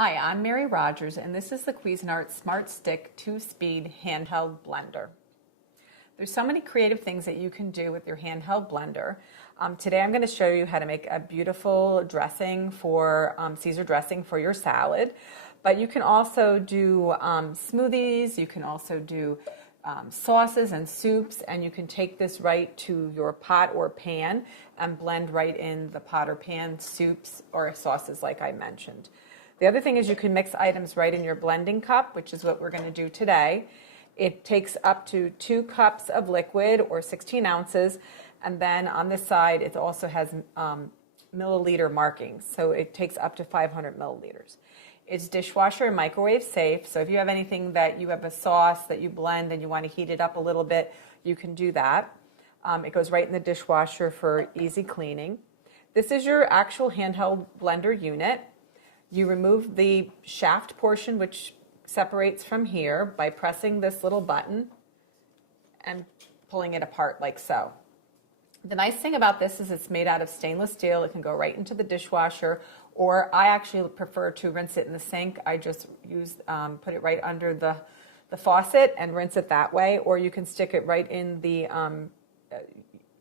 Hi, I'm Mary Rogers, and this is the Cuisinart Smart Stick 2-speed handheld blender. There's so many creative things that you can do with your handheld blender. Today I'm going to show you how to make a beautiful dressing for Caesar dressing for your salad. But you can also do smoothies, you can also do sauces and soups, and you can take this right to your pot or pan and blend right in the pot or pan soups or sauces like I mentioned. The other thing is you can mix items right in your blending cup, which is what we're going to do today. It takes up to 2 cups of liquid or 16 ounces, and then on this side it also has milliliter markings, so it takes up to 500 milliliters. It's dishwasher and microwave safe, so if you have anything that you have a sauce that you blend and you want to heat it up a little bit, you can do that. It goes right in the dishwasher for easy cleaning. This is your actual handheld blender unit. You remove the shaft portion, which separates from here, by pressing this little button and pulling it apart like so. The nice thing about this is it's made out of stainless steel. It can go right into the dishwasher, or I actually prefer to rinse it in the sink. I just put it right under the faucet and rinse it that way, or you can stick it right in the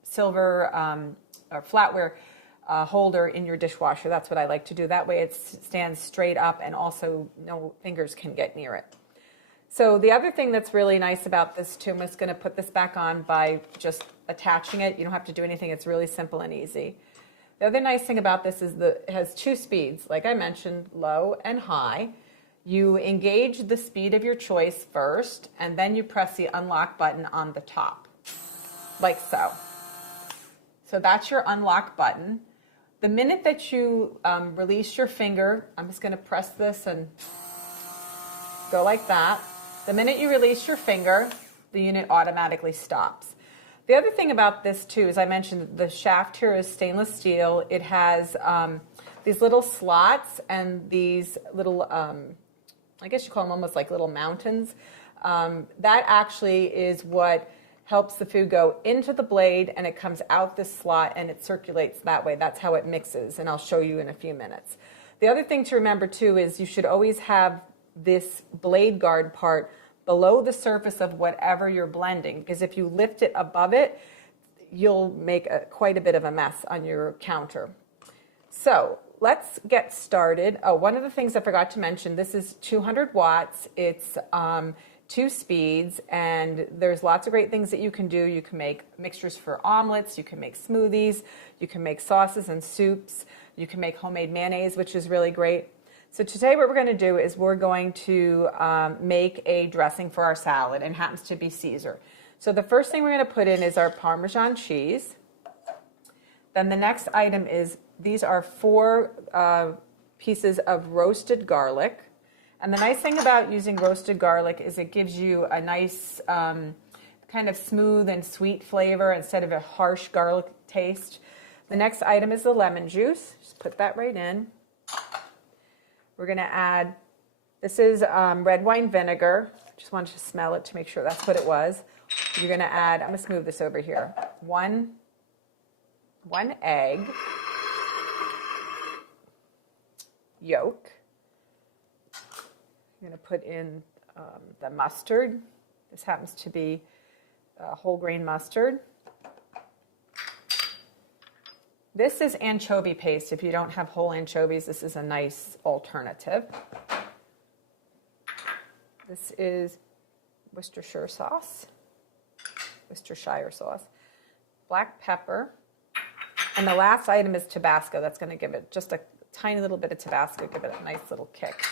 silver or flatware holder in your dishwasher. That's what I like to do. That way it stands straight up and also no fingers can get near it. So the other thing that's really nice about this too, I'm just going to put this back on by just attaching it. You don't have to do anything. It's really simple and easy. The other nice thing about this is that it has 2 speeds, like I mentioned, low and high. You engage the speed of your choice first, and then you press the unlock button on the top, like so. So that's your unlock button. The minute that you release your finger, I'm just going to press this and go like that. The minute you release your finger, the unit automatically stops. The other thing about this too, as I mentioned, the shaft here is stainless steel. It has these little slots and these little, I guess you call them almost like little mountains. That actually is what helps the food go into the blade, and it comes out this slot and it circulates that way. That's how it mixes, and I'll show you in a few minutes. The other thing to remember too is you should always have this blade guard part below the surface of whatever you're blending, because if you lift it above it, you'll make quite a bit of a mess on your counter. So let's get started. Oh, one of the things I forgot to mention, this is 200 watts. It's 2 speeds, and there's lots of great things that you can do. You can make mixtures for omelets, you can make smoothies, you can make sauces and soups, you can make homemade mayonnaise, which is really great. So today what we're going to do is we're going to make a dressing for our salad, and it happens to be Caesar. So the first thing we're going to put in is our Parmesan cheese. Then the next item is, these are 4 pieces of roasted garlic. And the nice thing about using roasted garlic is it gives you a nice kind of smooth and sweet flavor instead of a harsh garlic taste. The next item is the lemon juice. Just put that right in. We're going to add, this is red wine vinegar. Just wanted to smell it to make sure that's what it was. You're going to add, I'm going to move this over here, one egg yolk. I'm going to put in the mustard. This happens to be whole grain mustard. This is anchovy paste. If you don't have whole anchovies, this is a nice alternative. This is Worcestershire sauce. Black pepper. And the last item is Tabasco. That's going to give it just a tiny little bit of Tabasco, give it a nice little kick.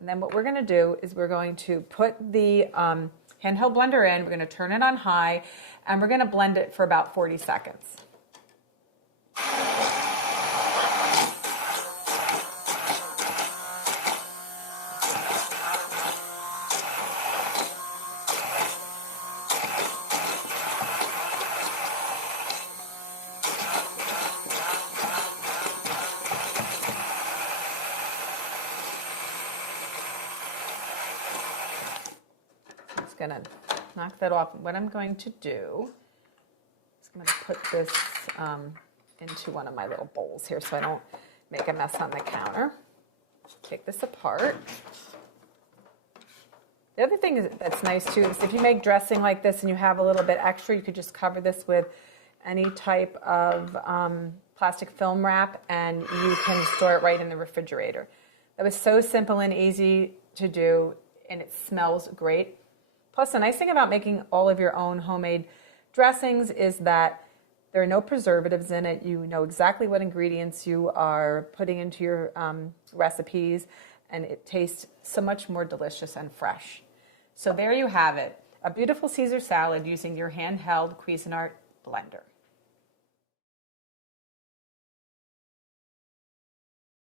And then what we're going to do is we're going to put the handheld blender in, we're going to turn it on high, and we're going to blend it for about 40 seconds. Going to knock that off. What I'm going to do is I'm going to put this into one of my little bowls here so I don't make a mess on the counter. take this apart. The other thing that's nice too is if you make dressing like this and you have a little bit extra, you could just cover this with any type of plastic film wrap and you can store it right in the refrigerator. That was so simple and easy to do, and it smells great. Plus, the nice thing about making all of your own homemade dressings is that there are no preservatives in it. You know exactly what ingredients you are putting into your recipes, and it tastes so much more delicious and fresh. So there you have it, a beautiful Caesar salad using your handheld Cuisinart blender.